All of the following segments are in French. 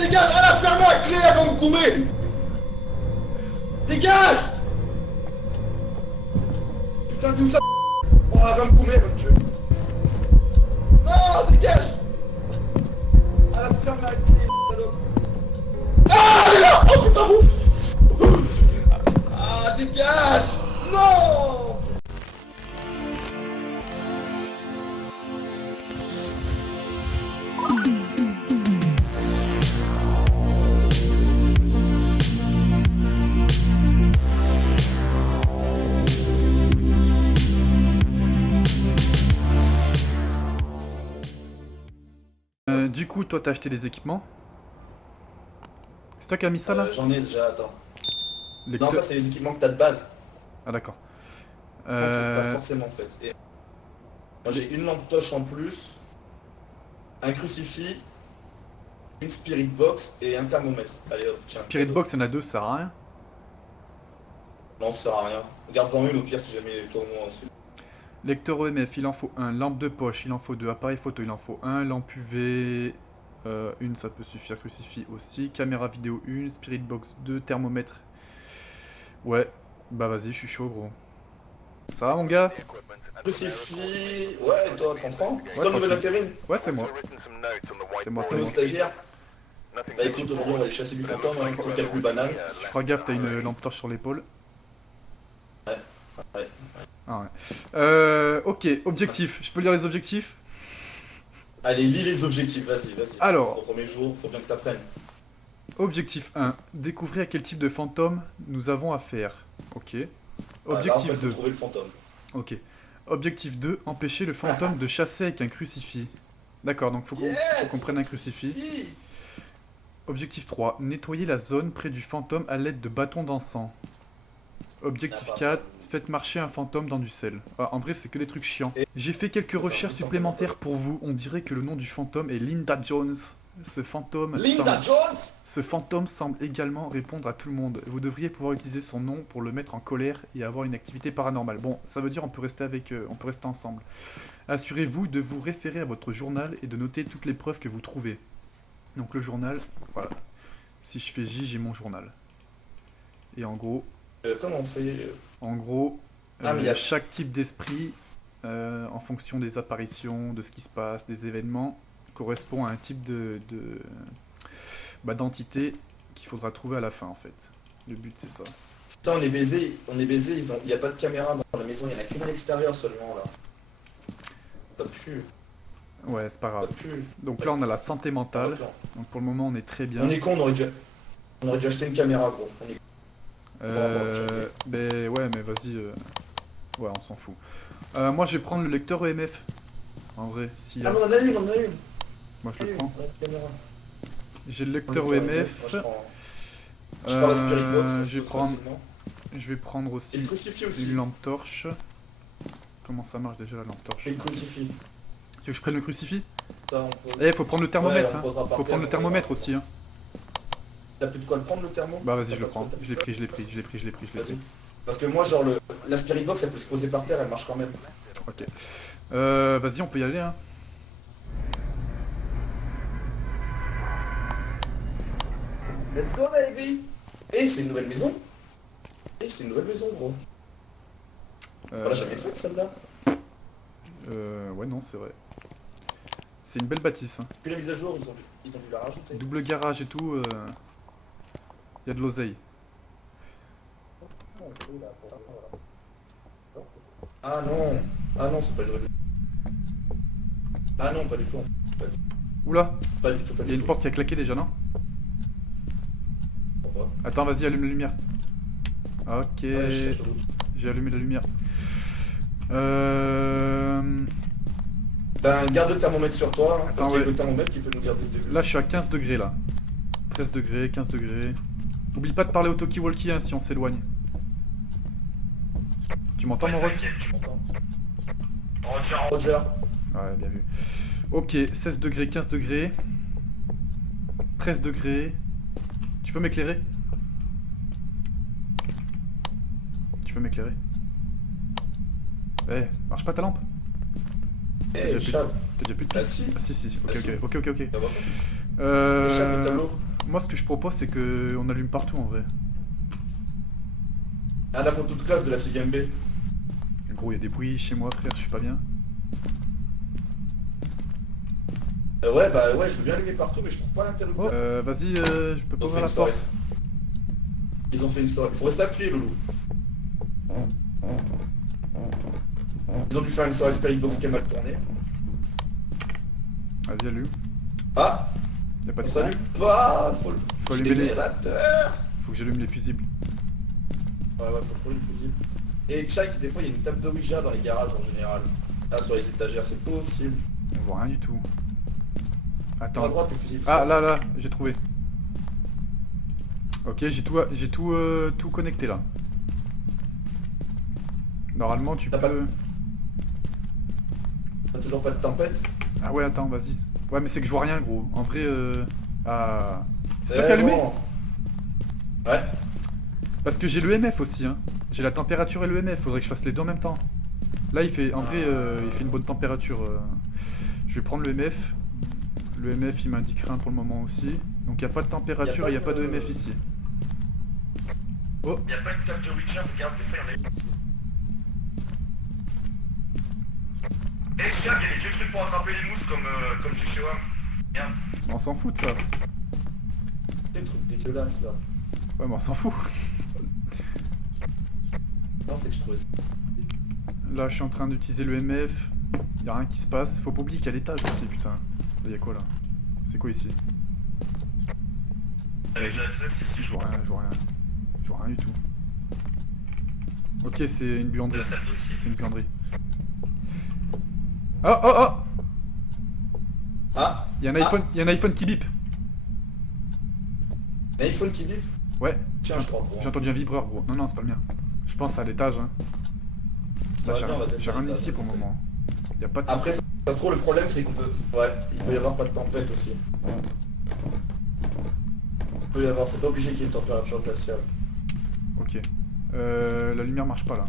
dégage! Ah là, ferme la clé avant de coumer! Dégage! Putain, t'es où ça? Oh, elle va me coumer, elle va me tuer. Non, dégage! Ah là, ferme la clé, salope. Ah, elle est là! Oh putain, vous! Ah, dégage! Non! Du coup, toi, t'as acheté des équipements? C'est toi qui as mis ça là? J'en ai déjà, attends. Lecteur- Non, ça c'est les équipements que t'as de base. Ah d'accord. Pas forcément en fait. Et... moi j'ai une lampe torche en plus, un crucifix, une spirit box et un thermomètre. Allez hop, tiens. Spirit Box, il y en a deux, ça sert à rien. Non, ça sert à rien. Garde-en une au pire si jamais toi ou moi aussi. Lecteur EMF, il en faut un. Lampe de poche, il en faut deux. Appareil photo, il en faut un. Lampe UV, une, ça peut suffire. Crucifix aussi. Caméra vidéo, une. Spirit Box, 2. Thermomètre. Ouais, bah vas-y, je suis chaud, gros. Ça va, mon gars? Crucifix, ouais, toi 30 ans. C'est Ouais, ton nouvel tranquille. intérim. Ouais, c'est moi. C'est moi, C'est c'est nos moi. stagiaires. Bah écoute, aujourd'hui on va aller chasser du fantôme, hein, tout ce qu'il y a de plus banal. Tu feras gaffe, t'as une lampe torche sur l'épaule. Ouais. Ah ouais. Ok, objectif. Je peux lire les objectifs? Allez, lis les objectifs, vas-y. Alors. Au premier jour, faut bien que t'apprennes. Objectif 1. Découvrir à quel type de fantôme nous avons affaire. Ok. Objectif Là, en fait, 2. faut trouver le fantôme. Ok. Objectif 2. Empêcher le fantôme de chasser avec un crucifix. D'accord, donc faut qu'on prenne un crucifix. Si. Objectif 3. Nettoyer la zone près du fantôme à l'aide de bâtons d'encens. Objectif Ah, 4. Faites marcher un fantôme dans du sel. Ah, en vrai, c'est que des trucs chiants. Et- J'ai fait quelques recherches supplémentaires pour vous. On dirait que le nom du fantôme est Linda Jones. Ce fantôme Linda Jones. Ce fantôme semble également répondre à tout le monde. Vous devriez pouvoir utiliser son nom pour le mettre en colère et avoir une activité paranormale. Bon, ça veut dire on peut rester on peut rester ensemble. Assurez-vous de vous référer à votre journal et de noter toutes les preuves que vous trouvez. Donc le journal, voilà. Si je fais J, j'ai mon journal. Et en gros, Comment on fait Ah, mais y a- chaque type d'esprit, en fonction des apparitions, de ce qui se passe, des événements, correspond à un type d'entité qu'il faudra trouver à la fin en fait. Le but c'est ça. Putain, on est baisé, il n'y a pas de caméra dans la maison, il y en a qu'une à l'extérieur seulement là. Ça pue, Ouais, c'est pas ça grave. pue. Donc là on a la santé mentale. Attends. Donc pour le moment on est très bien. On est con, on aurait dû acheter une caméra gros. On est... Ben ouais mais vas-y. Ouais on s'en fout. Moi je vais prendre le lecteur EMF. En vrai, si. Ah mais on en a une. Moi je le prends. On a une caméra. J'ai le lecteur Moi, EMF. je prends la Spirit Box, ça se je vais pose prendre. facilement. Je vais prendre Et aussi le crucifix aussi. une lampe torche. Comment ça marche déjà la lampe torche? Et le crucifix. Tu veux que je prenne le crucifix? Ça, on pose... Eh, faut prendre le thermomètre, Ouais, on hein. posera par Faut terre, prendre le on thermomètre verra. aussi, hein. T'as plus de quoi le prendre le thermo? Bah vas-y, T'as je le pas prends. de quoi, Je l'ai pris, je l'ai pris, je l'ai pris, je l'ai pris, je l'ai pris. Vas-y. Parce que moi, genre, la Spirit Box, elle peut se poser par terre, elle marche quand même. Ok. Vas-y, on peut y aller, hein. Let's go, baby! Eh, c'est une nouvelle maison? C'est une nouvelle maison, gros. On l'a jamais faite, celle-là. Ouais, non, c'est vrai. C'est une belle bâtisse, hein. Puis la mise à jour, ils ont dû la rajouter. Double garage et tout, y a de l'oseille. Ah non, c'est pas une nouvelle maison. Ah non, pas du tout, en fait. Oula, Pas du tout, pas il y du a une tout. porte qui a claqué déjà, non? Pourquoi? Attends, vas-y, allume la lumière. Ok, Ouais, je cherche le doute. j'ai allumé la lumière. Ben, garde le thermomètre sur toi, hein, Attends, parce qu'il y a ouais. que le thermomètre qui peut nous dire dès le début. Là, je suis à 15 degrés, là. 13 degrés, 15 degrés. Oublie pas de parler au talkie-walkie, hein, si on s'éloigne. Tu m'entends, mon ref? Roger. Ouais, bien vu. Ok, 16 degrés, 15 degrés. 13 degrés. Tu peux m'éclairer? Tu peux m'éclairer? Eh, marche pas ta lampe? Eh, Chab, T'as déjà plus de bah pile? si. Ah si, si, ok, Ah, si. ok, ok, ok, ok. Ça va. Chab, le tableau. Moi, ce que je propose, c'est que on allume partout en vrai. Ah, la photo de classe de la 6ème B. Gros, il y a des bruits chez moi, frère, je suis pas bien. Ouais, bah ouais, je veux bien allumer partout, mais je trouve pas l'interrupteur. Vas-y, je peux pas Ils ont fait ouvrir une la soirée. porte. Ils ont fait une soirée. Faut rester appuyé, Loulou. Ils ont dû faire une soirée Spirit Box qui est mal tournée. Vas-y, allume. Ah, Y a pas de ça courant. s'allume pas. Faut Faut le allumer les- générateur. Faut que j'allume les fusibles. Ouais, faut trouver le fusible. Et check, des fois il y a une table de Ouija dans les garages en général. Là, sur les étagères, c'est possible. On voit rien du tout. À Attends. droite, le fusible. Ah, là, j'ai trouvé. Ok, j'ai tout connecté là. Normalement, tu T'as peux... T'as toujours pas de tempête? Ah ouais, attends, vas-y. Ouais, mais c'est que je vois rien, gros. En vrai, Ah... C'est toi qui as allumé? bon. Ouais. Parce que j'ai l'EMF aussi, hein. J'ai la température et l'EMF, faudrait que je fasse les deux en même temps. Là, il fait, en vrai, il fait une bonne température. Je vais prendre l'EMF. L'EMF, il m'indique rien pour le moment aussi. Donc, il n'y a pas de température et il n'y a pas d'EMF ici. Oh, Y'a pas une table de Ouija, regarde, des fois y'en a une ici. Eh, chien, y'a des vieux trucs pour attraper les mouches comme chez Shewam. Merde. on s'en fout de ça. C'est le truc dégueulasse là. Ouais, mais on s'en fout. Non, c'est que je trouvais ça. Là, je suis en train d'utiliser l'EMF. Il n'y a rien qui se passe. Faut pas oublier qu'il y a l'étage aussi, putain. Là, il y a quoi là? C'est quoi ici? Je vois rien, je vois rien. Je vois rien du tout. Ok, c'est une buanderie. C'est une buanderie. Oh, oh, oh! Ah, Il y a un iPhone qui bip. un iPhone qui bip. Ouais, Tiens, je crois. j'ai entendu un vibreur, gros. Non, non, c'est pas le mien. Je pense à l'étage, hein. Là, j'ai rien ici pour le moment. Y a pas de... Après, ça se trouve, le problème c'est qu'on peut. Ouais, il peut y avoir pas de tempête aussi. Il peut y avoir, c'est pas obligé qu'il y ait une température glaciale. Ok. La lumière marche pas là.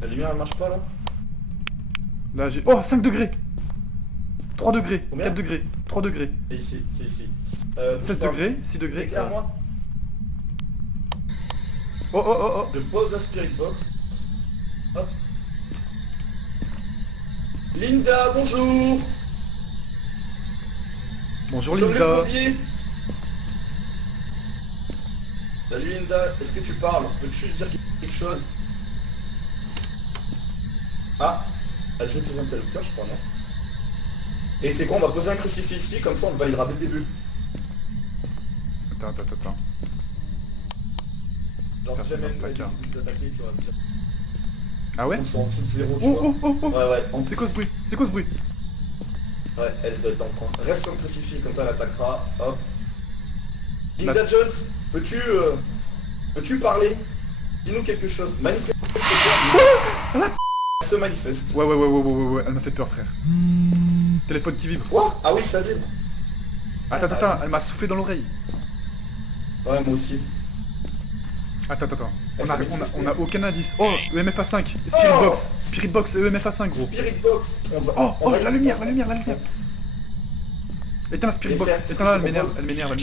La lumière elle marche pas là? Là, j'ai... Oh, 5 degrés! 3 degrés, Combien? 4 degrés, 3 degrés, C'est ici, c'est ici. 16 degrés, 6 degrés. Éclaire-moi. Oh, oh, oh, oh! Je pose la Spirit Box. Hop. Linda, bonjour. Bonjour Nous sommes les Linda! premiers. Salut Linda, est-ce que tu parles? Peux-tu dire quelque chose? Ah, elle joue les interrupteurs, je crois, non? Et c'est quoi, on va poser un crucifix ici, comme ça on le validera dès le début. Attends. Genre si Personne jamais dans le elle placard. décide de nous attaquer, tu vas me dire. Ah ouais? Ils sont en dessous de 0, tu Oh, vois. oh, oh, oh! Ouais, ouais, en C'est quoi ce bruit? C'est quoi ce bruit? Ouais, elle doit être dans le coin. Reste comme crucifix, comme ça elle attaquera. Hop. Linda Jones, peux-tu parler? Dis-nous quelque chose. Manifeste-toi. Se manifeste. Ouais, elle m'a fait peur, frère. Téléphone qui vibre. Quoi? Ah oui, ça vibre. Attends, elle m'a soufflé dans l'oreille. Ouais, moi aussi. Attends. Elle s'est manifestée. On a aucun indice. Oh, EMF à 5. Oh Spirit Box, EMF à 5, gros. Spirit Box. Oh, la lumière. Éteins la Spirit Mais Box. frère, qu'est-ce Éteins-la, que elle je m'énerve, elle m'énerve.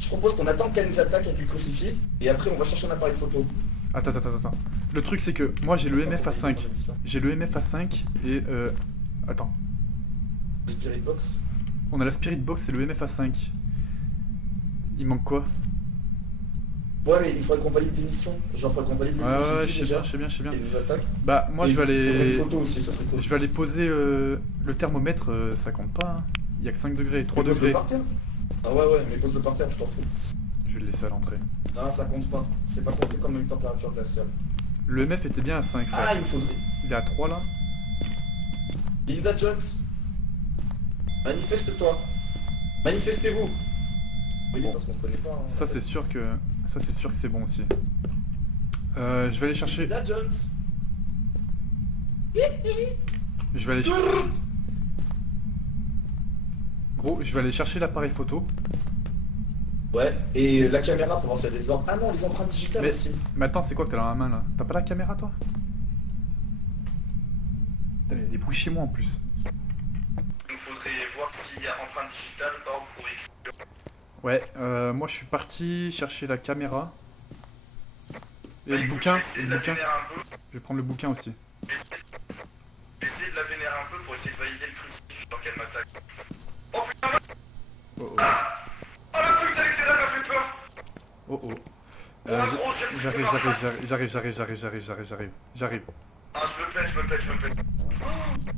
Je propose qu'on attende qu'elle nous attaque avec du crucifix et après on va chercher un appareil photo. Attends. Le truc, c'est que moi, j'ai le EMF à 5. J'ai le EMF à 5 et attends. Spirit Box. On a la Spirit Box et le EMF à 5. Il manque quoi? Ouais, mais il faudrait qu'on valide des missions. Genre, il faudrait qu'on valide le crucifix Ouais, je déjà. sais bien. Et nous attaque. Bah, moi, Et je vais il faudrait aller... une photo aussi, ça serait cool. Je vais aller poser le thermomètre, ça compte pas. Hein. Il y a que 5 degrés, 3 Mais pose-le degrés. par terre. Ah ouais, mais pose-le par terre, tu t'en fous. Je vais le laisser à l'entrée. Non, ça compte pas. C'est pas compté comme une température glaciale. Le EMF était bien à 5, frère. Ah, il me faudrait. Il est à 3 là. Linda Jones. Manifeste-toi. Manifestez-vous. Oui, Bon. parce qu'on se connaît pas. Hein, Ça, c'est sûr que c'est bon aussi. Je vais aller chercher... Linda Jones. Je vais aller Gros, je vais aller chercher l'appareil photo. Ouais, et la caméra pour voir s'il y a des orbes. Ah non, les empreintes digitales Mais- aussi. Mais attends, c'est quoi que t'as dans la main là? T'as pas la caméra toi? Putain, mais il y a des bruits chez moi en plus. dit empreinte digitale, orbe ou écriture. Ouais, moi je suis parti chercher la caméra. Et le bouquin, Je vais essayer de la vénérer un peu. Je vais prendre le bouquin aussi. Je vais essayer de la vénérer un peu pour essayer de valider le crucifix pour qu'elle m'attaque. Oh putain, Oh oh. oh la pute, elle était là, elle m'a fait peur. Oh oh. Oh, gros, J'arrive. Ah, je me pète.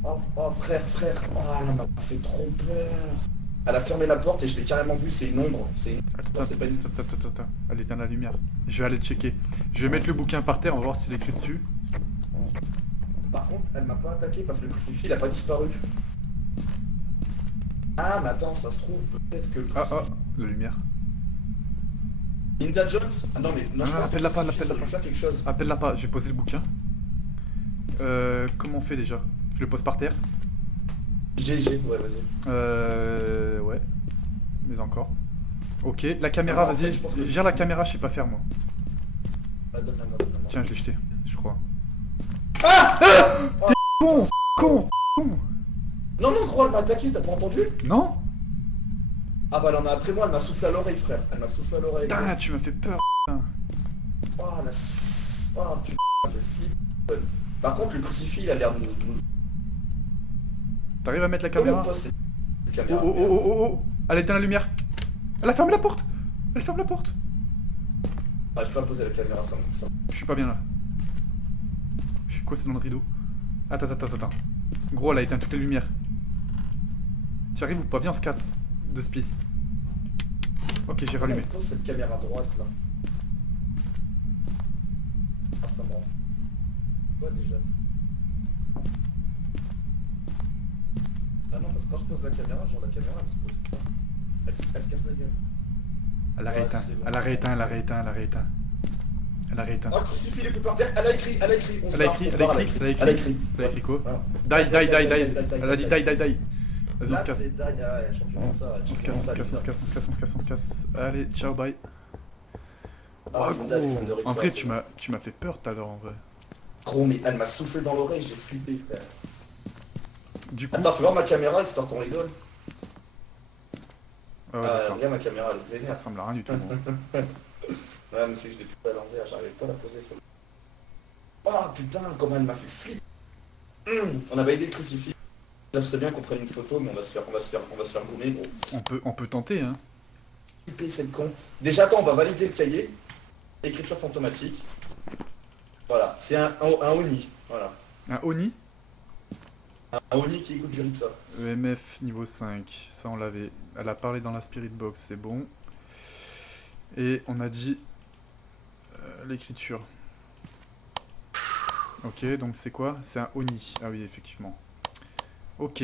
Oh, frère. Oh, elle m'a fait trop peur. Elle a fermé la porte et je l'ai carrément vu, c'est une ombre. Attends. Elle éteint la lumière. Je vais aller checker. Je vais mettre le bouquin par terre, on va voir s'il est écrit dessus. Par contre, elle m'a pas attaqué parce que le crucifix il a pas disparu. Ah, mais attends, ça se trouve, peut-être que le crucifix... La lumière. Linda Jones? Ah non, mais non, je pense que appelle-la le pas, crucifix, ça l'appelle-la doit faire quelque chose. Appelle-la pas, je vais poser le bouquin. Comment on fait déjà? Je le pose par terre. GG, ouais, vas-y. Ouais. Mais encore. Ok, la caméra, en fait, vas-y. je pense que- Gère la caméra, je sais pas faire moi. Ah, donne-la-moi. Tiens, je l'ai jeté, je crois. Ah Con. Non, gros, elle m'a attaqué, t'as pas entendu? Non? Ah bah elle en a après moi, elle m'a soufflé à l'oreille, frère. Elle m'a soufflé à l'oreille. Putain, tu m'as fait peur. Putain. Oh, la... Oh, putain, ça fait flipper. Par contre, le crucifix, il a l'air de nous... T'arrives à mettre la Comment caméra? on pose cette Oh caméra? oh. Elle éteint la lumière. Elle a fermé la porte. Elle ferme la porte. Ah, je peux pas poser la caméra, ça. Je suis pas bien là. Je suis coincé dans le rideau. Attends. Gros, elle a éteint toutes les lumières. Tu arrives ou pas? Viens, on se casse. De spi. Ok, j'ai rallumé. Comment on pose cette caméra droite, là? Ah, ça m'en fout. Quoi, déjà? Ah non, parce que quand je pose la caméra, genre la caméra, elle se pose pas. Elle se casse la gueule. Elle a Ouais, rééteint. c'est bon. Elle a rééteint. Oh, le crucifix, il est plus par terre. Elle a écrit. On se Elle a barre, écrit, on se elle a barre, écrit, elle a écrit. Elle a écrit. Elle a écrit quoi? Ah. Die. Elle a dit die. Vas-y, on se casse. On se casse. Allez, ciao, bye. Ah, Oh, Linda, les fans de gros. Rick, En vrai, ça, tu m'as fait peur tout à l'heure, en vrai. Gros, mais elle m'a soufflé dans l'oreille, j'ai flippé, frère. Du coup... Attends, fais voir ma caméra, histoire qu'on rigole. Ah ouais, d'accord. Regarde ma caméra, elle est Ça vénère. ressemble à rien du tout. Bon. Ouais, mais c'est que je l'ai plus à l'envers, j'arrive pas à la poser ça. Oh putain, comment elle m'a fait flipper. On a validé le crucifix. Là, je sais bien qu'on prenne une photo, mais on va se faire gommer, gros. On peut tenter, hein. Flipper cette con. Déjà, attends, on va valider le cahier. Écriture fantomatique. Voilà, c'est un Oni. Voilà. Un Oni Un Oni qui écoute du Ritza. EMF niveau 5, ça on l'avait. Elle a parlé dans la Spirit Box, c'est bon. Et on a dit l'écriture. Ok, donc c'est quoi? C'est un Oni. Ah oui, effectivement. Ok.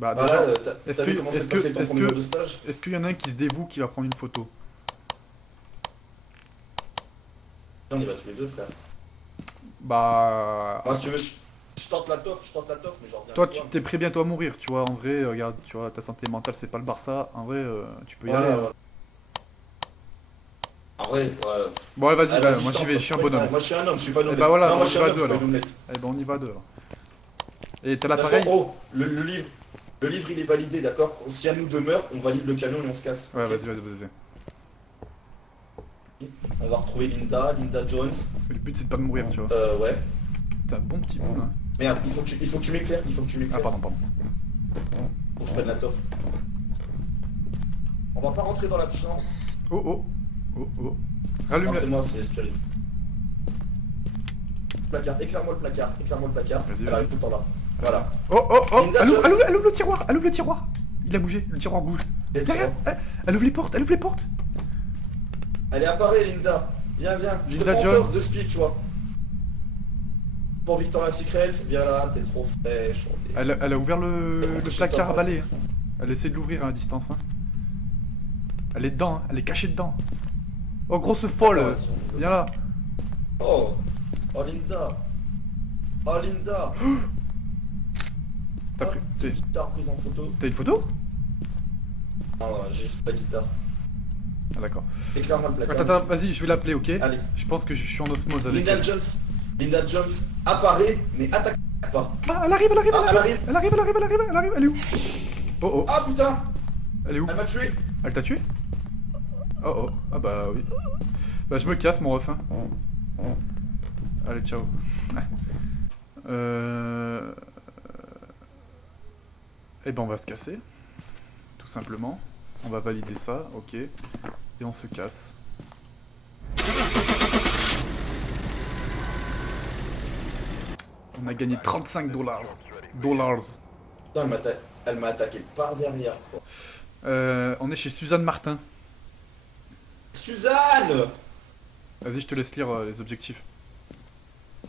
Bah déjà, Voilà, est-ce t'as vu comment c'est passé ton premier jour de stage? est-ce qu'il y en a un qui se dévoue qui va prendre une photo? On y va tous les deux, frère. Bah... Moi, si tu veux, je tente la toffe, mais j'en reviens. Toi, tu t'es prêt bientôt à mourir, tu vois. En vrai, regarde, tu vois, ta santé mentale, c'est pas le Barça. En vrai, tu peux y aller. Hein. En vrai, ouais. Bon, allez, vas-y, Ah, bah, vas-y, moi j'y tente, vais, je suis un bonhomme. Moi, je suis un homme, je suis pas une Eh omelette. bah voilà, non, moi, on je suis y un va homme, deux je suis pas alors. une omelette. Eh ben, on y va deux alors. Et t'as De toute l'appareil? façon, oh, le livre, il est validé, d'accord? Si un de nous deux meurt, on valide le camion et on se casse. Ouais, Ok. vas-y. On va retrouver Linda Jones. Le but c'est de pas de mourir, tu vois. Ouais. T'es un bon petit bout là. Merde, il faut que tu m'éclaires, Ah, pardon. Faut que je prenne la toffe. On va pas rentrer dans la chambre. Oh. Non, Rallume. c'est moi, c'est Spirit. Placard, éclaire-moi le placard. Vas-y, Elle arrive tout le temps là. Voilà. Oh. Linda Elle ouvre Jones. le tiroir. Il a bougé, le tiroir bouge. Et Derrière. Elle ouvre les portes. Elle est apparue, Linda. Viens. Je te Linda prends Jones. toffe de speed, tu vois. Pour Victoria's Secret, viens là, t'es trop fraîche. Elle a ouvert le Rentre chez placard toi, à balai. Elle essaie de l'ouvrir à distance. Hein. Elle est dedans, hein. Elle est cachée dedans. Oh, grosse folle. Attention. Viens là. Oh Linda. T'as pris. Petite guitare prise en photo. T'as une photo? Non, j'ai juste la guitare. Ah, d'accord. Éclaire-moi le placard. Attends, vas-y, je vais l'appeler, ok? Allez. Je pense que je suis en osmose avec elle. Linda Jones apparaît, mais attaque pas. Ah, elle arrive. Ah, elle arrive. Elle est où? Oh oh, Ah putain! elle est où? Elle m'a tué! Elle t'a tué? Oh oh, ah bah oui. Bah je me casse mon ref hein. Allez ciao. Eh ben on va se casser. Tout simplement. On va valider ça, ok. Et on se casse. On a gagné 35 dollars. Putain, elle m'a attaqué par derrière, quoi. On est chez Suzanne Martin. Suzanne! Vas-y, je te laisse lire les objectifs.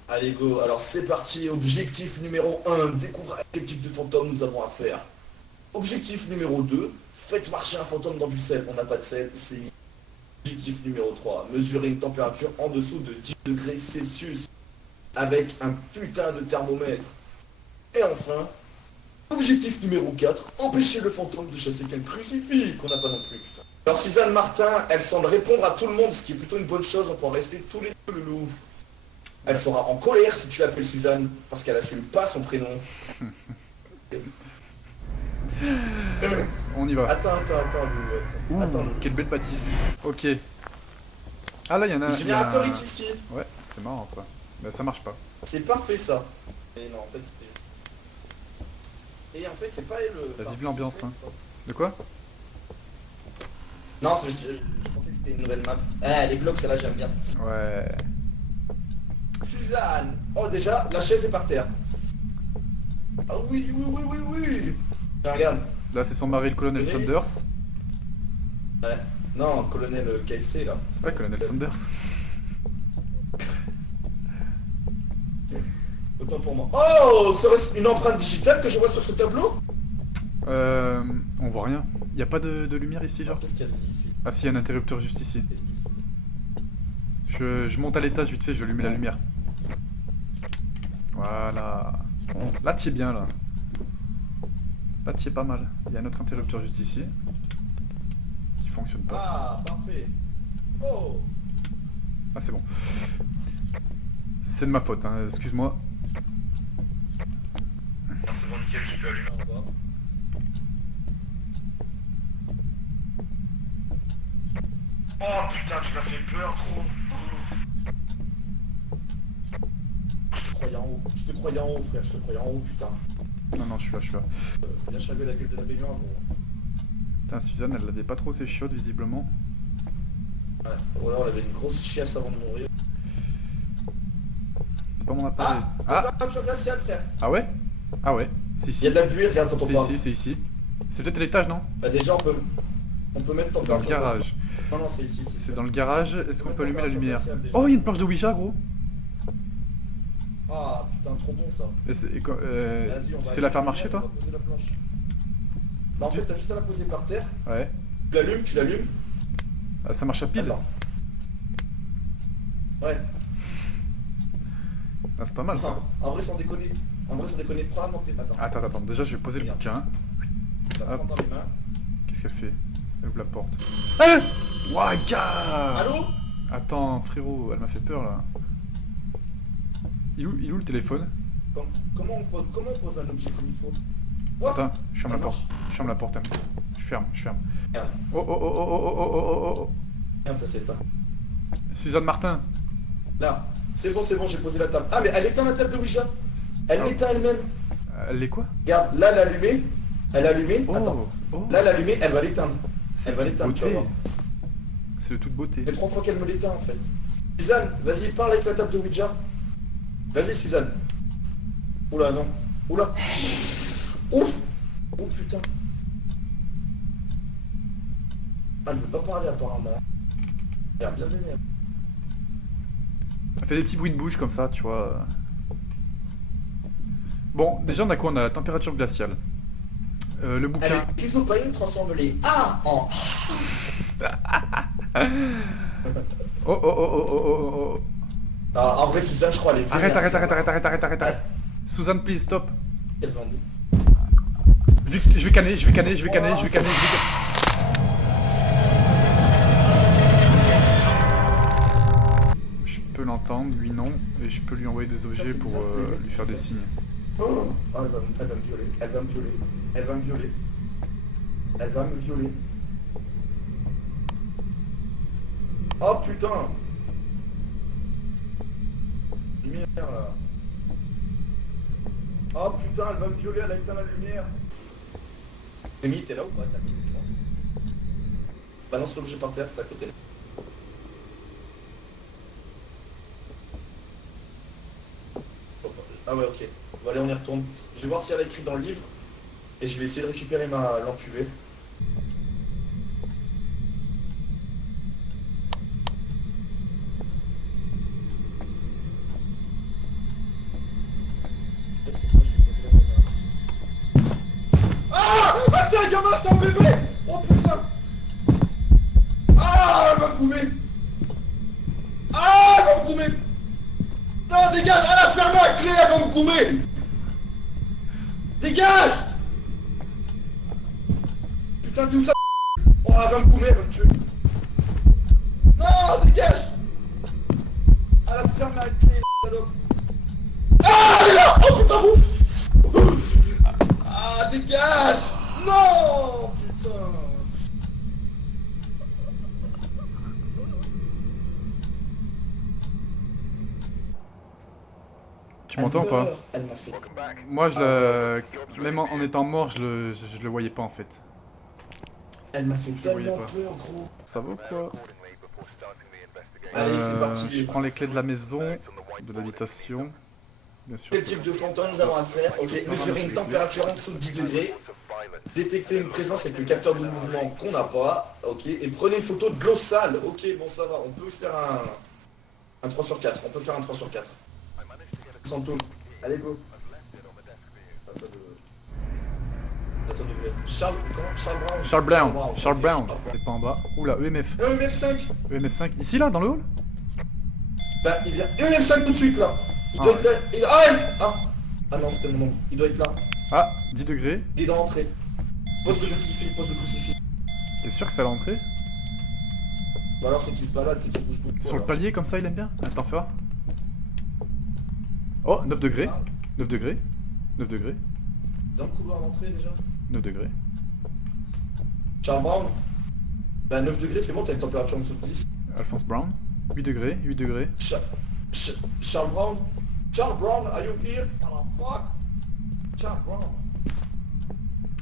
Allez go, alors c'est parti, objectif numéro 1, découvrir quel type de fantôme nous avons à faire. Objectif numéro 2, faites marcher un fantôme dans du sel, on n'a pas de sel, c'est... Objectif numéro 3, mesurer une température en dessous de 10 degrés Celsius, avec un putain de thermomètre. Et enfin, objectif numéro 4, empêcher le fantôme de chasser quel crucifix, qu'on n'a pas non plus, putain. Alors Suzanne Martin, elle semble répondre à tout le monde, ce qui est plutôt une bonne chose, on peut en rester tous les deux le loup. Elle sera en colère si tu l'appelles Suzanne, parce qu'elle assume pas son prénom. On y va. Attends, Lou, attends, Lou. Quelle belle bâtisse. Ok. Ah là, il y en a... Le générateur il y a- est ici. Ouais, c'est marrant ça. Mais ça marche pas. C'est parfait ça. Et non, en fait c'était... Et en fait c'est pas le... Bah, enfin, vive l'ambiance, c'est- hein. De quoi? Non, je pensais que c'était une nouvelle map. Eh, les blocs, celle-là j'aime bien. Ouais. Suzanne. Oh déjà, la chaise est par terre. Ah oui. Tiens, regarde. Là, c'est son mari, le colonel Oui. Sanders. Ouais. Non, colonel KFC là. Ouais, colonel Sanders. Autant pour moi. Oh, serait-ce une empreinte digitale que je vois sur ce tableau? On voit rien. Y a pas de lumière ici, genre? Qu'est-ce qu'il y a ici? Ah si, y a un interrupteur juste ici. Je monte à l'étage vite fait, je vais allumer la lumière. Voilà. Là, t'y es bien, là. Là, t'y es pas mal. Il y a un autre interrupteur juste ici. Qui fonctionne pas. Ah, parfait. Oh. Ah, c'est bon. C'est de ma faute, hein. Excuse-moi. C'est bon, nickel, je peux allumer en bas. Oh putain, tu m'as fait peur, gros. Je te croyais en haut, frère, je te croyais en haut, putain. Non, non, je suis là. Bien chavé la gueule de la baignoire, gros. Putain, Suzanne, elle l'avait pas trop ses chiottes, visiblement. Ouais, ou alors elle avait une grosse chiasse avant de mourir. C'est pas mon appareil. Ah, Ah, t'as pas de choc glacial, frère. ah ouais? Ah ouais, c'est Il y ici. a de la buée, regarde quand on C'est parle. ici, c'est ici. C'est peut-être à l'étage, non? Bah déjà, on peut mettre C'est dans le température garage. glaciale. Non, non, c'est ici. C'est dans le garage. Est-ce qu'on peut allumer la lumière? Température glaciale, Oh, il y a déjà. une planche de Ouija, gros. Ah, putain, trop bon ça. Et c'est Vas-y, on va tu sais aller la faire lumière, marcher, on va toi? poser la planche. Bah en fait, t'as juste à la poser par terre. Ouais. Tu l'allumes. Ah, ça marche à pile. Attends. Ouais. Ah, c'est pas mal, ça. En vrai, sans déconner. Probablement que t'es pas attends. Attends. Déjà, je vais poser le Regarde. bouquin. Tu vas Hop. prendre dans les mains. Qu'est-ce qu'elle fait? Elle ouvre la porte. Hein? Waka! Allô? Attends, frérot, elle m'a fait peur, là. Il est où le téléphone? Comment on pose un objet comme il faut? What? Attends, je ferme Ça la porte. marche. Je ferme la porte, hein. Je ferme. Merde, Oh. merde, ça s'est éteint. Suzanne Martin. Là, c'est bon, j'ai posé la table. Ah, mais elle éteint la table de Ouija. Elle Ah. l'éteint elle-même. Elle est quoi? Regarde, là, elle a allumé. Elle a allumé. Oh, Attends. oh. Là, elle a allumé, elle va l'éteindre. C'est Elle va de l'éteindre, tu vas beauté. voir. C'est de toute beauté. Ça fait 3 fois qu'elle me l'éteint en fait. Suzanne, vas-y, parle avec la table de Ouija. Vas-y, Suzanne. Oula, non. Oula. Ouf. Oh putain. Ah, elle veut pas parler apparemment. Elle a bien vénère. Elle fait des petits bruits de bouche comme ça, tu vois. Bon, déjà on a quoi? On a la température glaciale. Le bouquin. Elle Chrysopane transforme les A en... Oh. Ah, en vrai, Suzanne, je crois, elle est vénère. Arrête. Suzanne, please, stop. Elle vendait. Je vais canner. Je peux l'entendre, lui non, et je peux lui envoyer des objets pour lui faire des signes. Oh, elle va me violer. Elle va me violer. Oh putain. Lumière là. Oh putain, elle va me violer, elle a éteint la lumière. Amy, t'es là ou pas? T'es à côté de moi. Balance l'objet par terre, c'est à côté. Ah ouais, ok. Bon, allez, on y retourne. Je vais voir si elle a écrit dans le livre. Et je vais essayer de récupérer ma lampe UV. Ah! Ah, c'est un gamin, c'est un bébé! Oh putain! Ah, elle va me goumer! Ah, elle va me goumer! Non, dégage! Elle a fermé la clé, elle va me goumer! Dégage! Putain, t'es où ça? Oh, elle va me goumer, elle va me tuer. Non, dégage! Elle a fermé la clé, la salope. Ah, elle est là! Oh putain, vous! Ah, dégage! Non! Putain! Tu m'entends ou pas? Elle m'a fait. Moi, je le... Même en étant mort, je le voyais pas en fait. Elle m'a fait Je voyais tellement pas. peur, gros. Ça va ou quoi? Allez, c'est parti. Je prends les clés de la maison, de l'habitation. Bien sûr. Quel type de fantôme nous avons à faire? Ok, mesurer une température en dessous de 10 degrés. Détecter une présence avec le capteur de mouvement qu'on n'a pas. Ok, et prenez une photo de l'eau sale. Ok, bon, ça va. On peut faire un 3 sur 4. On peut faire un 3 sur 4. Santo. Allez, go. Attends d'ouvrir. Charles, comment? Charles Brown. Charles Brown. Charles Brown. C'est pas en bas. Oula, EMF. EMF5. EMF5. Ici là, dans le hall? Bah, il vient. EMF5 tout de suite là. Il Ah, doit ouais. être là. Ah non, c'était mon nom. Il doit être là. Ah, 10 degrés. Il est dans l'entrée. Pose le crucifix, pose le crucifix. T'es sûr que c'est à l'entrée? Bah alors c'est qu'il se balade, c'est qu'il bouge beaucoup. Sur le alors. palier comme ça, il aime bien? Attends, fais voir. Oh, 9 degrés. Ah, 9 degrés. 9 degrés. dans le couloir d'entrée déjà. 9 degrés. Charles Brown. Bah 9 degrés c'est bon, t'as une température en dessous de 10. Alphonse Brown. 8 degrés. 8 degrés. Charles Brown. Charles Brown, are you here? Oh la fuck. Charles Brown.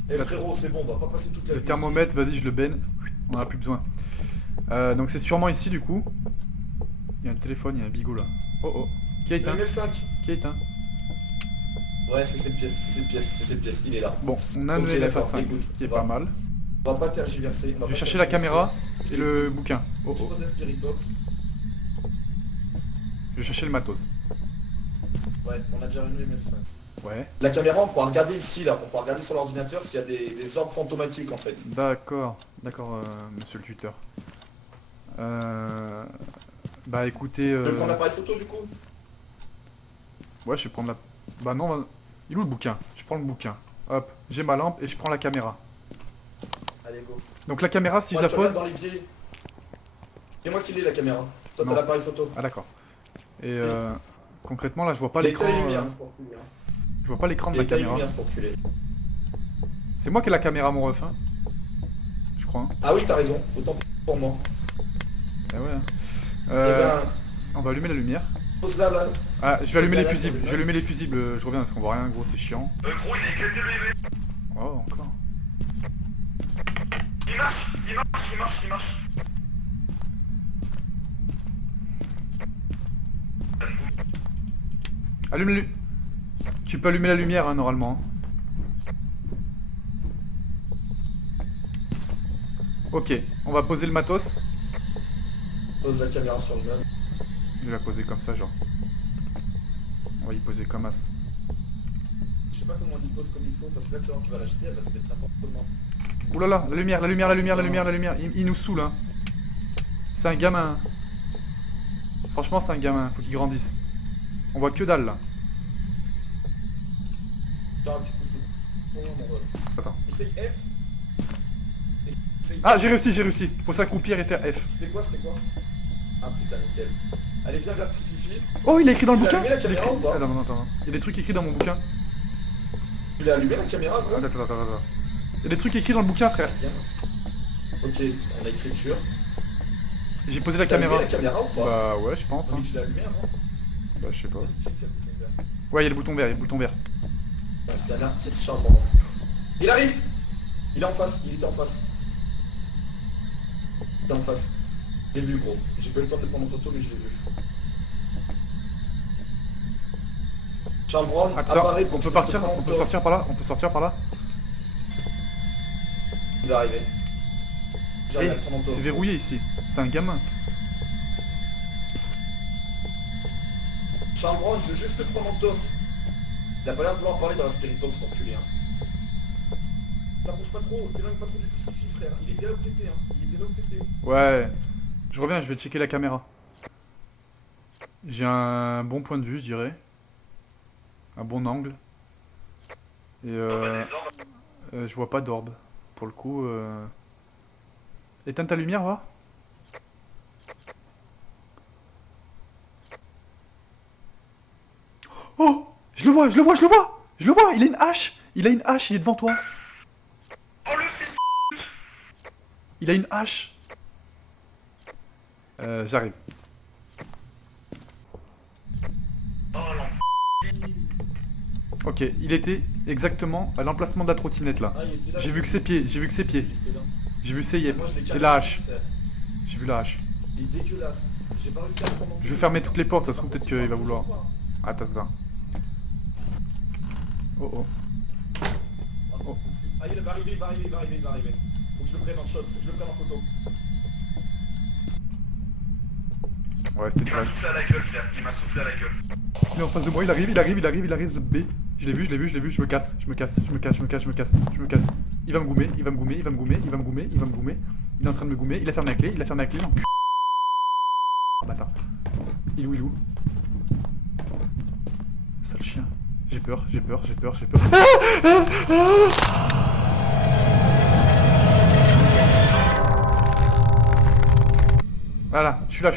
Eh frérot, c'est bon, on va pas passer toute la Le nuit thermomètre, vas-y, je le baigne. On en a plus besoin. Donc c'est sûrement ici du coup. Il y a un téléphone, il y a un bigot là. Oh oh. Qui a ici. éteint? EMF5. Qui a éteint? Ouais, c'est cette pièce, c'est cette pièce, c'est cette pièce, il est là. Bon, on a un Ok, EMF à d'accord, 5, écoute, ce qui est va. pas mal. On va pas tergiverser. Je vais chercher la caméra et le bouquin. Oh Je oh. pose la spirit box. Je vais chercher le matos. Ouais, on a déjà une EMF5. Ouais. La caméra, on pourra regarder ici, là. On pourra regarder sur l'ordinateur s'il y a des orbes fantomatiques, en fait. D'accord. D'accord, monsieur le tuteur. Bah écoutez... Tu veux prendre l'appareil photo, du coup? Ouais, je vais prendre la... Bah non, il est où le bouquin? Je prends le bouquin. Hop, j'ai ma lampe et je prends la caméra. Allez, go. Donc la caméra, si Ouais, je la tu regardes pose... dans l'évier. C'est moi qui l'ai, la caméra. Toi, Non. t'as l'appareil photo. Ah d'accord. Et concrètement là, je vois pas Il est l'écran... très lumière, cet enculé, hein. Je vois pas l'écran de Il ma est très caméra. lumière, cet enculé. C'est moi qui ai la caméra, mon ref, hein. Je crois. Hein. Ah oui, t'as raison. Autant pour moi. Ah ouais. Hein. Eh ben, On va allumer la lumière. pose là, là. Ah, je vais allumer les Là, fusibles. là, Je vais allumer les fusibles. Je reviens parce qu'on voit rien, gros, c'est chiant. Gros, il est éclaté le bébé. Oh, encore. Il marche, il marche, il marche, il marche. Allume la lumière. Tu peux allumer la lumière, hein, normalement. Ok, on va poser le matos. Pose la caméra sur le meuble. Je vais la poser comme ça, genre. On va y poser comme as. Je sais pas comment on y pose comme il faut, parce que là, tu vois, tu vas l'acheter, elle va se mettre n'importe comment. Ouh là là, la lumière, la lumière, la lumière, la lumière, la lumière. Il nous saoule, hein. C'est un gamin. Franchement, c'est un gamin. Faut qu'il grandisse. On voit que dalle, là. Charles, tu pousses le bouton, mon ref. Attends. Essaye F. Essaye Ah, j'ai réussi, j'ai réussi. Faut s'accroupir et faire F. C'était quoi? Ah putain, nickel. Allez, viens vers le crucifix. Oh, il est écrit dans le Tu l'as bouquin. allumé, la Il est caméra, écrit- ou pas Ah, non, non, attends. Il y a des trucs écrits dans mon bouquin. Tu l'as allumé la caméra, gros? Attends, attends, attends, attends. Il y a des trucs écrits dans le bouquin, frère. Bien. Ok, on a écriture. J'ai posé la T'as allumé caméra. la caméra ou pas? Bah ouais, je pense. On Hein. dit que je l'ai allumé avant. Bah je sais pas. Vas-y, check si y a le bouton vert. Ouais, il y a le bouton vert, il y a le bouton vert. Ah, c'était un artiste charmant. Il arrive. Il est en face, il était en face. Il était en face. Je l'ai vu gros. J'ai pas eu le temps de le prendre en photo mais je l'ai vu. Charles Brown Attends, apparaît on pour peut partir, on peut sortir par là, on peut sortir par là. Il va arriver. J'arrive Eh, à le prendre en c'est photo. verrouillé ici. C'est un gamin. Charles Brown, je veux juste te prendre en tof. Il a pas l'air de vouloir parler dans la spirit box, cet enculé. Hein. T'approches pas trop, t'éloignes pas trop du crucifix, frère. Il était là où t'étais, hein. Il était là où t'étais. Ouais. Je reviens, je vais checker la caméra. J'ai un bon point de vue, je dirais. Un bon angle. Et je vois pas d'orbe. Pour le coup, éteins ta lumière, va. Oh! Je le vois, je le vois, je le vois! Je le vois, il a une hache! Il a une hache, il est devant toi. Oh le fils. Il a une hache. J'arrive. Oh l'enfant. Ok, il était exactement à l'emplacement de la trottinette là. Ah, il était là. J'ai vu que ses pieds, j'ai vu que ses pieds. Il était là. J'ai vu ses yeux. Moi, je l'ai Et la hache. frère. J'ai vu la hache. Il est dégueulasse. J'ai pas réussi à le prendre en photo. Je vais fermer toutes les portes, ça se trouve peut-être qu'il va vouloir. Attends, attends. Oh oh. Ah, il va arriver, il va arriver, il va arriver, il va arriver. Faut que je le prenne en shot, faut que je le prenne en photo. Ouais, c'était Il sur m'a la... soufflé à la gueule, frère. Il m'a soufflé à la gueule. Il est en face de moi, il arrive, ce B. Je l'ai vu, je l'ai vu, je l'ai vu, je me casse, je me casse, je me casse, je me casse, je me casse, je me casse. Il va me goumer, il va me goumer, il va me goumer, il va me goumer, il va me goumer. Il est en train de me goumer, il a fermé la clé, il a fermé la clé, non. Bâtard. Il est où, il est où? Sale chien. J'ai peur, j'ai peur, j'ai peur, j'ai peur. Voilà, je suis là,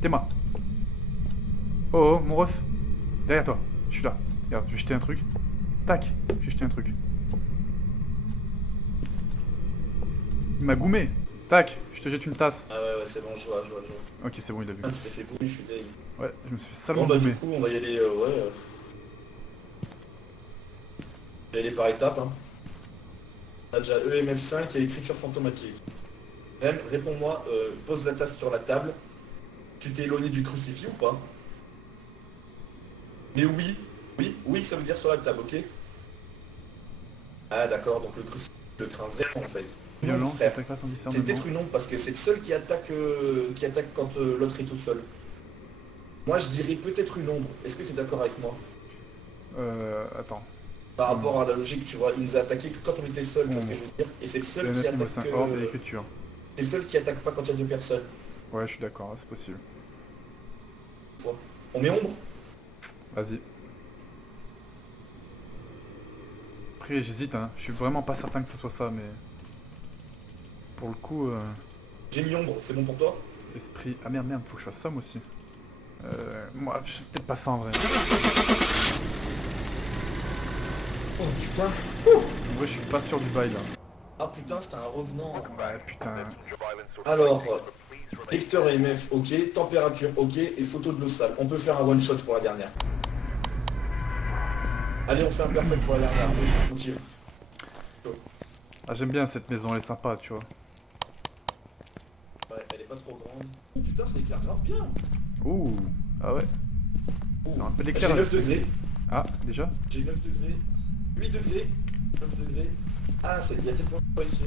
T'es moi. Oh, oh, mon ref. Derrière toi, je suis là. Regarde, je vais jeter un truc. Tac, je vais jeter un truc. Il m'a goumé. Tac, je te jette une tasse. Ah ouais, c'est bon, je vois. Ok, c'est bon, il a vu. Ah, tu t'es fait bouger, je suis deg. Ouais, je me suis fait Bon salement bah goumer. du coup, on va y aller, ouais. On va y aller par étapes, hein. On a déjà EMF5 et écriture fantomatique. Rem, réponds-moi, pose la tasse sur la table. Tu t'es éloigné du crucifix ou pas? Mais oui, ça veut dire sur la table, ok? Ah d'accord, donc le crucifix le craint vraiment en fait. Non, Violent, frère. t'attaquera sans C'est discernement. peut-être une ombre parce que c'est le seul qui attaque quand l'autre est tout seul. Moi je dirais peut-être une ombre. Est-ce que tu es d'accord avec moi? Attends. Par rapport à la logique, tu vois, il nous a attaqué que quand on était seul, tu vois ce que je veux dire? Et c'est le seul qui attaque. C'est un orbe et l'écriture. C'est le seul qui attaque pas quand il y a deux personnes. Ouais, je suis d'accord, c'est possible. On met ombre? Vas-y. Après, j'hésite, hein. Je suis vraiment pas certain que ce soit ça, mais... Pour le coup, J'ai mis ombre, c'est bon pour toi? esprit... Ah merde, faut que je fasse somme aussi. Moi, c'est peut-être pas ça en vrai. Oh putain! En vrai, je suis pas sûr du bail là. Ah putain, c'était un revenant. Ouais, putain. Alors, lecteur EMF, ok, température, ok, et photo de l'eau sale. On peut faire un one shot pour la dernière. Allez, on fait un perfect pour la dernière. On tire. Ah, j'aime bien cette maison, elle est sympa, tu vois. Ouais, elle est pas trop grande. Oh putain, ça éclaire grave bien. Ouh. Ah ouais. Ouh. C'est un peu J'ai l'éclairage. 9 degrés. Ah, déjà? J'ai 9 degrés. 8 degrés. 9 degrés. Ah, il y a peut-être moins de ici.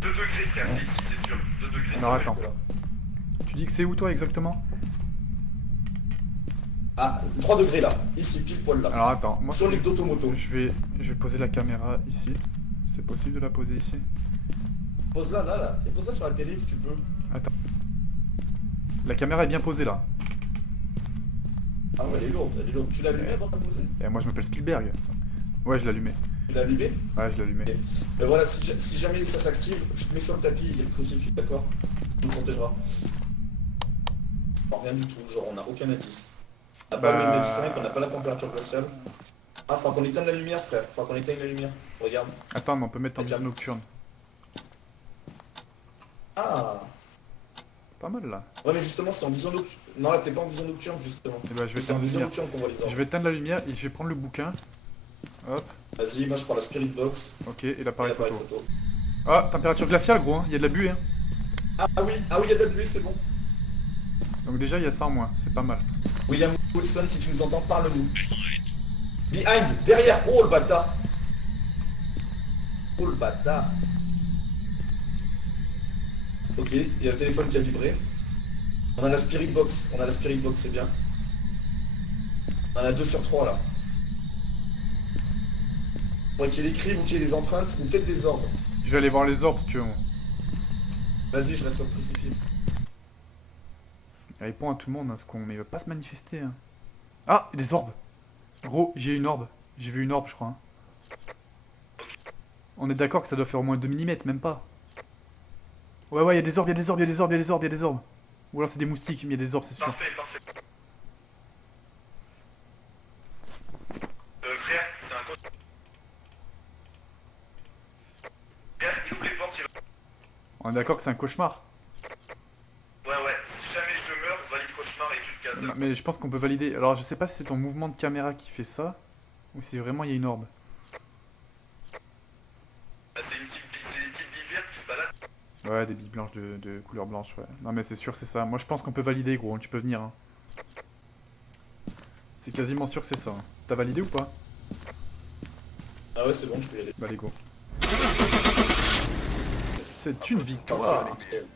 2 degrés, frère, c'est ici, c'est sûr. 2 degrés. Alors attends. Voilà. Tu dis que c'est où toi exactement? Ah, 3 degrés là. Ici, pile poil là. Alors attends, moi Sur le livre d'automoto. je vais poser la caméra ici. C'est possible de la poser ici? Pose-la là. Et pose-la sur la télé si tu peux. Attends. La caméra est bien posée là. Ah ouais, elle est lourde, elle est lourde. Tu l'as allumée avant de la poser? Et moi je m'appelle Spielberg. Ouais, je l'ai allumé. Tu l'as allumée? Ouais, je l'ai allumé. Ok. Ben voilà, si jamais ça s'active, je te mets sur le tapis, il y a le crucifix, d'accord? Tu nous protégera. Bon, rien du tout, genre on n'a aucun indice. On n'a pas Bah, le MF5, on n'a pas la température glaciale. Ah, faudra qu'on éteigne la lumière, frère. Faudra qu'on éteigne la lumière. Regarde. Attends, mais on peut mettre en vision Regarde. nocturne. Ah. Pas mal là. Ouais, mais justement, c'est en vision nocturne. Non, là, t'es pas en vision nocturne, justement. Et bah, je vais C'est en éteindre la vision lumière. nocturne qu'on voit les orbes. Je vais éteindre la lumière et je vais prendre le bouquin. Hop, Vas-y, moi je prends la Spirit Box. ok, et Et l'appareil l'appareil photo. photo. Ah, température glaciale, gros, hein. Il y a de la buée, hein. Ah oui, il y a de la buée, c'est bon. Donc déjà, il y a ça en moins, c'est pas mal. William Wilson, si tu nous entends, parle-nous. Behind, derrière. Oh le bâtard. Oh le bâtard. Ok, il y a le téléphone qui a vibré. On a la Spirit Box, c'est bien. On en a 2 sur 3 là. Faudrait qu'il écrive ou qu'il y ait des empreintes ou peut-être des orbes. Je vais aller voir les orbes si tu veux. Vas-y, je reste sur le crucifix. Il répond à tout le monde, hein, ce qu'on... mais il va pas se manifester. Hein. Ah, il y a des orbes. Gros, j'ai une orbe. J'ai vu une orbe, je crois. Hein. On est d'accord que ça doit faire au moins 2 mm, même pas. Ouais, il y a des orbes, il y a des orbes, il y a des orbes, il y a des orbes, il y a des orbes. Ou alors c'est des moustiques, mais il y a des orbes, c'est sûr. Parfait, parfait. Frère, c'est un cauchemar. Frère, il ouvre les portes, il va... On est d'accord que c'est un cauchemar. Ouais, si jamais je meurs, valide cauchemar et tu te casses. Non, mais je pense qu'on peut valider. Alors je sais pas si c'est ton mouvement de caméra qui fait ça, ou si vraiment il y a une orbe. Ah, c'est une petite bille verte qui se balade. Ouais, des billes blanches de couleur blanche, ouais. Non mais c'est sûr, c'est ça. Moi je pense qu'on peut valider, gros, tu peux venir. Hein. C'est quasiment sûr que c'est ça. Hein. T'as validé ou pas? Ah ouais, c'est bon, je peux y aller. Bah, les go. C'est une Parfait, victoire. nickel.